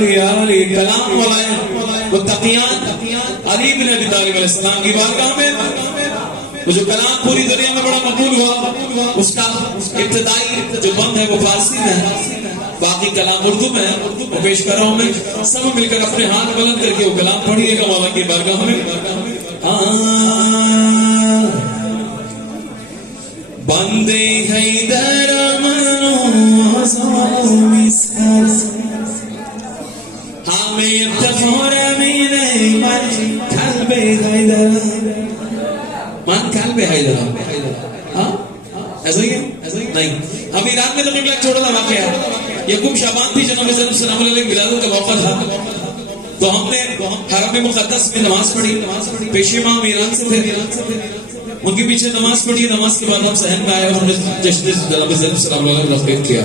कलाम वाला वो तकियान अली बिन अबी तालिब अलैहिस्सलाम की बारगाह में वो जो कलाम पूरी दुनिया में बड़ा मकबूल हुआ, उसका इब्तिदाई जो बंद है वो फारसी में है, बाकी कलाम उर्दू में है। वो पेश कर रहा हूं मैं, सब मिलकर अपने हाथ बुलंद करके वो कलाम पढ़िएगा मौला की बारगाह में। बंदे हैदर मनो हमें इफ्तिखार मेरे मन कल्बे हैदर, मन कल्बे हैदर। हाँ ऐसा ही है, ऐसा ही नहीं। हम ईरान में तो एक छोटा सा वाकया है, यकूम शाबान थी, जनाब सल्लल्लाहु अलैहि वसल्लम विलादत का मौका था, तो हमने हरम मुक़द्दस में नमाज पढ़ी। पेशे इमाम ईरान से थे, उनके पीछे नमाज पढ़ी। नमाज के बाद हम सहन में आए और हमने जश्न जनाब सल्लल्लाहु अलैहि वसल्लम किया।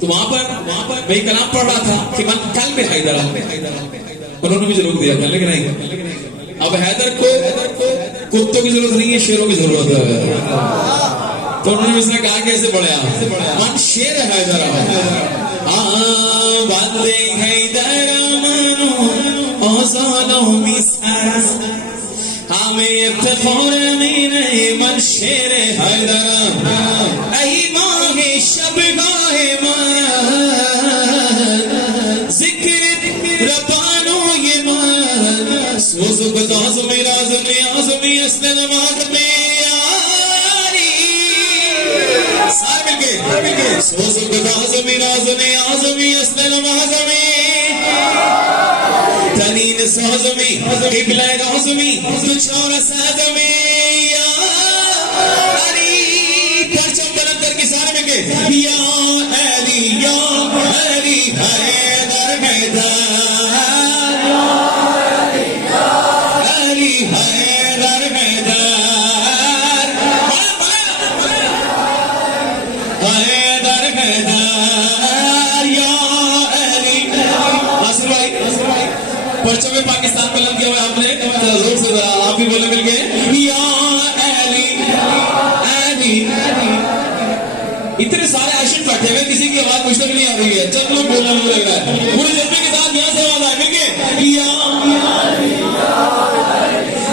तो वहां पर मैं कलाम पढ़ रहा था कि मन कल में हैदर, उन्होंने मुझे रोक दिया था, लेकिन नहीं, अब हैदर को कुत्तों की जरूरत नहीं है, शेरों की जरूरत है। तो उन्होंने मुझसे कहा कैसे पढ़े आप, मन शेर है हैदर, बंदे हैदर मनो औज़ानो मिसरा हमें इफ्तिखार मेरे मन शेर हैदर ऐ माहे शब गाहे जिक्र रबानो ये मान सोज़ुब दाज़ुम राज़ुम आज़ुमी असलन मादमे यारी सारे मिलके सोज़ुब दाज़ुम राज़ुम आज़ुमी असलन मादमे तनीन साज़ुमी इबला राज़ुमी तुछौर साज़ुमी यारी परचम बुलंद करके सारे मिलके या अली हैदर हैदर अली हैदर हैदर हैदर हैदर या अली। नासिर भाई परचम में पाकिस्तान में लग गया हुआ आपने, जोर से आप भी बोले मिल गए या अली अली। इतने सारे आशिक बैठे हुए, किसी की आवाज मुझ तक नहीं आ रही है, चल लोग बोलना मुझे लग रहा है पूरे जज्बे के साथ यहाँ से आवाज आए मिलके या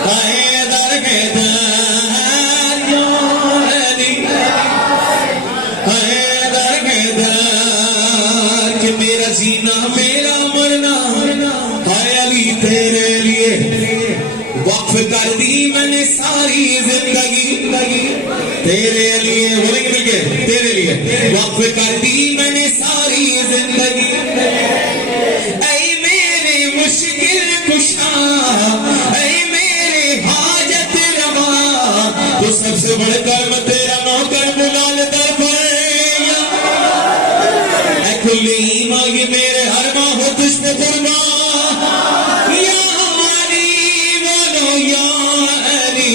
हैदर हैदर या अली हैदर हैदर कि मेरा जीना मेरा मरना है अली तेरे लिए, वक्फ कर दी मैंने सारी जिंदगी तेरे लिए, बोलेंगे मिलके तेरे लिए वक्फ कर दी मैंने सारी जिंदगी। ऐ मेरे मुश्किल कुशा ऐ मेरे हाजत रवा, तो सबसे बढ़कर मैं तेरा नौकर बुलाल दर पर ऐ खुली मांगी मेरे हर माह हो तुझ पे कुर्बान या अली बोलो या अली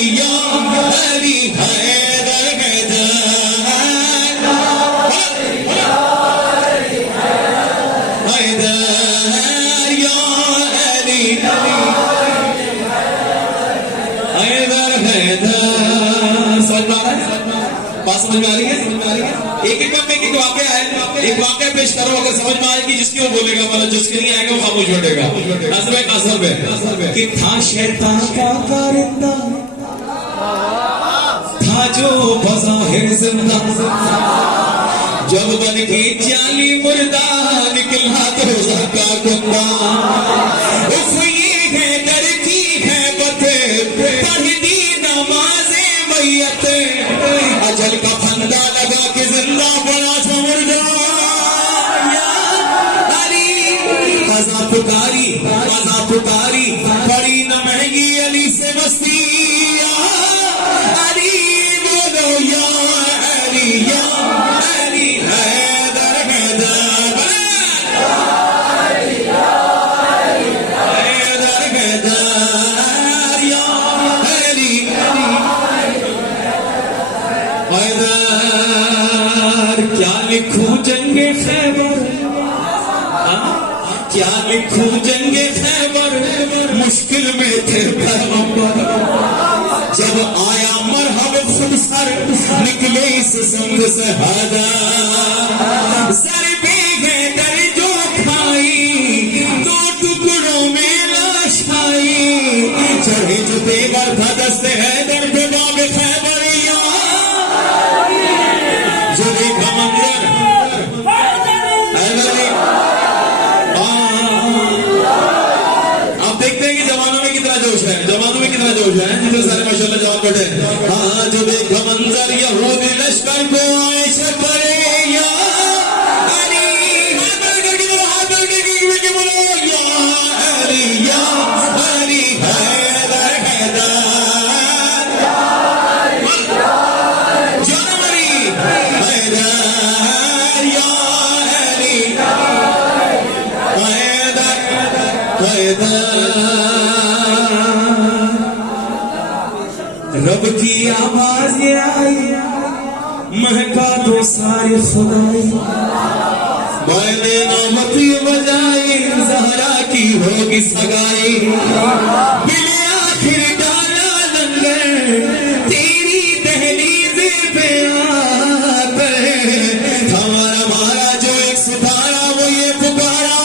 हैदर हैदर या अली हैदर हैदर। बात समझ में आ रही है? एक एक में एक वाकया है, एक वाकया पेश करो, अगर समझ में आएगी जिसकी वो बोलेगा, मतलब जिसके नहीं आएगा वो खामोश बैठेगा। असर में कि था शैतान का कारिंदा था जो बज़ाहिर जिंदा, जब बन के जाली मुर्दा निकला तो उसका गुंडा। उफ ये है डर की है बते पढ़ दी नमाज़े मैयत, अजल का फंदा लगा के जिंदा बड़ा मुर्दा या अली। कज़ा पुकारी बड़ी न महंगी अली से मस्ती अली बोलो या अली हैदर हैदर हैदर हैदर या अली हैदर। क्या लिखूं जंगे खैबर, क्या लिखूं जंगे खैबर, मुश्किल में थे पैगंबर, जब आया मरहब खुद सर निकले इस संग से हैदर। सर पे गए दर जो खाई रब की आवाज ये आई, महका दो सारे खुदाई, मैंने नौमती बजाई, ज़हरा की होगी सगाई, बिले आखिर डाला लंगर तेरी दहलीज पे आकर, हमारा मारा जो एक सितारा वो ये पुकारा,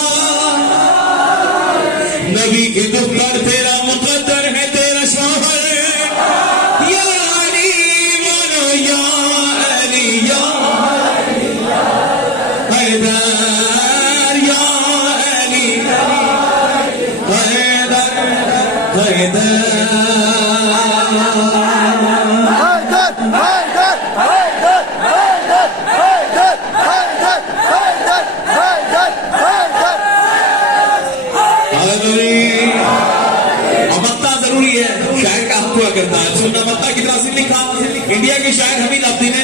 नबी के दुख पर तेरा मुकद्दर है तेरा शौहर, या अली बोलो या अली या हैदर या अली हैदर हैदर। जरूरी है शायर का हक हुआ करता है, सुनना मत्ता की तरह से लिखा, इंडिया के शायर हमीद आब्दी ने,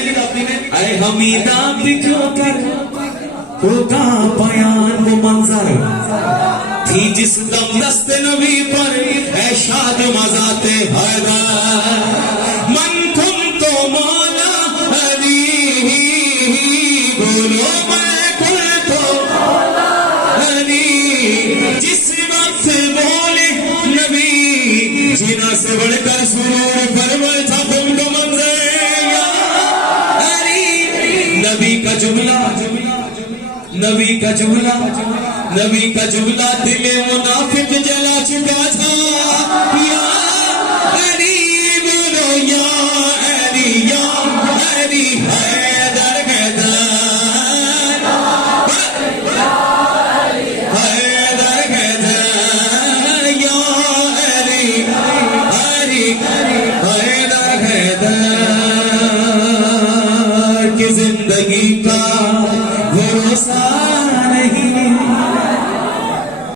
अरे हमीद आब्दी क्यों कर होगा बयान वो मंजर थी जिस दम दस्ते नबी पर है शाद मजाते हैदर, मन तुम तो मौला अली बोलो मैं कुल तो अली, जिस वक्त बोले नबी जीना से बढ़कर सुरूर परवर था तुमको मंजर, नबी का जुमला नबी का जुमला दिले मुनाफिक जला चुका था।